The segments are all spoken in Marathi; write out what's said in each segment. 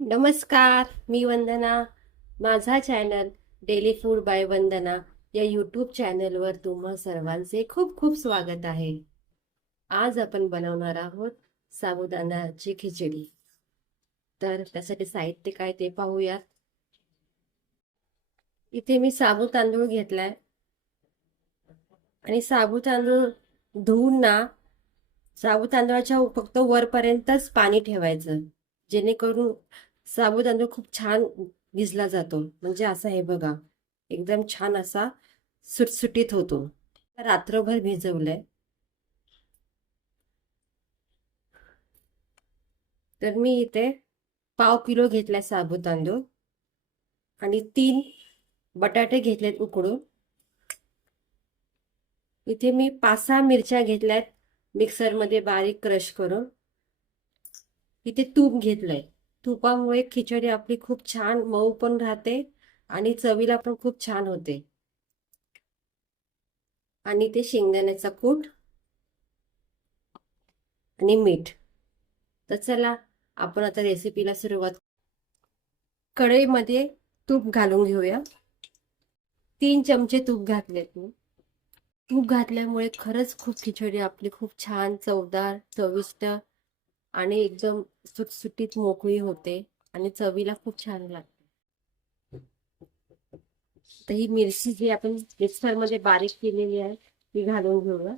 नमस्कार, मी वंदना. माझा चॅनल डेली फूड बाय वंदना या यूट्यूब चॅनलवर तुम्हा सर्वांचे खूप खूप स्वागत आहे. आज आपण बनवणार आहोत साबुदाण्याची खिचडी. तर त्यासाठी साहित्य काय ते पाहूया. इथे मी साबू तांदूळ घेतलाय आणि साबू तांदूळ धुवून ना साबू तांदळाच्या फक्त वरपर्यंतच पाणी ठेवायचं, जेणेकरून साबू तांदूळ खूप छान भिजला जातो. म्हणजे असं हे बघा, एकदम छान असा सुटसुटीत होतो. रात्रभर भिजवलंय. तर मी इथे पाव किलो घेतलाय साबू तांदूळ आणि 3 बटाटे घेतलेत उकडून. इथे मी 5-6 मिरच्या घेतल्यात मिक्सरमध्ये बारीक क्रश करून. इथे तूप घेतलंय. तुपामुळे खिचडी आपली खूप छान मऊ पण राहते आणि चवीला पण खूप छान होते. आणि ते शेंगदाण्याचा कूट आणि मीठ. तर चला आपण आता रेसिपीला सुरुवात. कढईमध्ये तूप घालून घेऊया. 3 चमचे तूप घातलेत मी. तूप घातल्यामुळे खरंच खूप खिचडी आपली खूप छान चवदार, चविष्ट आणि एकदम सुटसुटीत मोकळी होते आणि चवीला खूप छान लागते. तर ही मिरची जी आपण मिक्सरमध्ये बारीक केलेली आहे ती घालून घेऊया.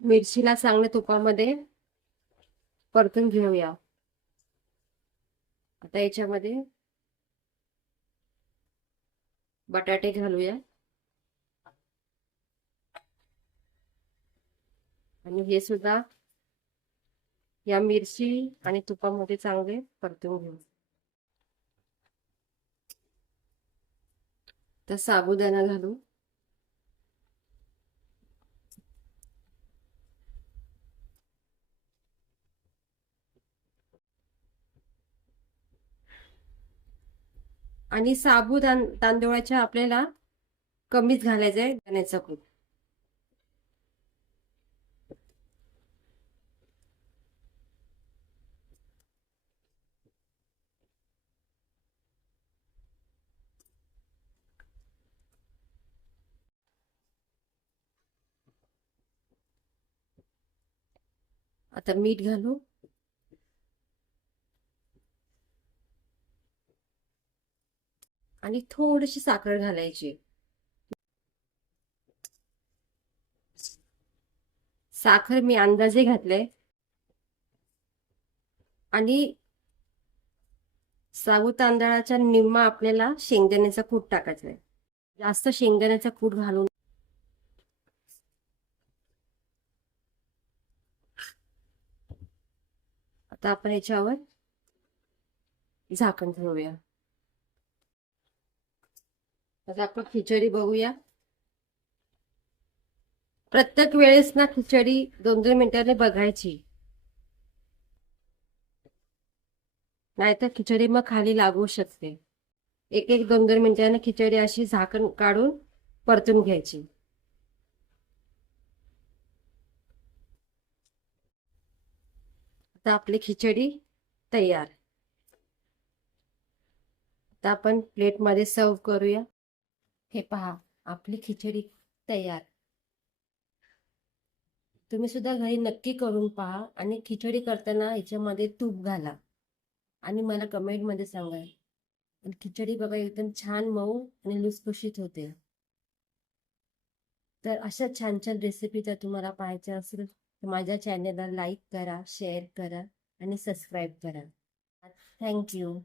मिरचीला चांगल्या तुपामध्ये परतून घेऊया. आता याच्यामध्ये बटाटे घालूया आणि हे सुद्धा या मिरची आणि तुपामध्ये चांगले परतून घेऊ. तर साबुदाणा घालू. आणि तांदूळाच्या आपल्याला कमीच घालायचंय दाण्याचा कूट. आता मीठ घालू आणि थोडीशी साखर घालायची. साखर मी अंदाजे घातले आणि साबू तांदळाच्या निम्मा आपल्याला शेंगदाण्याचा कूट टाकायचा आहे. जास्त शेंगदाण्याचा कूट घालून आता आपण याच्यावर झाकण ठेवूया. आता आपण खिचडी बघूया. प्रत्येक वेळेस ना खिचडी 2-2 मिनिटांनी बघायची, नाहीतर खिचडी मग खाली लागू शकते. 1-1, 2-2 मिनिटांनी खिचडी अशी झाकण काढून परतून घ्यायची. आता आपली खिचडी तयार. आता आपण प्लेटमध्ये सर्व करूया. हे पहा, आपली खिचडी तयार. तुम्ही सुद्धा घरी नक्की करून पहा आणि खिचडी करताना ह्याच्यामध्ये तूप घाला आणि मला कमेंटमध्ये सांगा. खिचडी बघा एकदम छान मऊ आणि लुसलुशीत होते. तर अशा छान छान रेसिपी जर तुम्हाला पाहायच्या असेल तर माझ्या चॅनलला लाईक करा, शेअर करा आणि सबस्क्राईब करा. थँक्यू.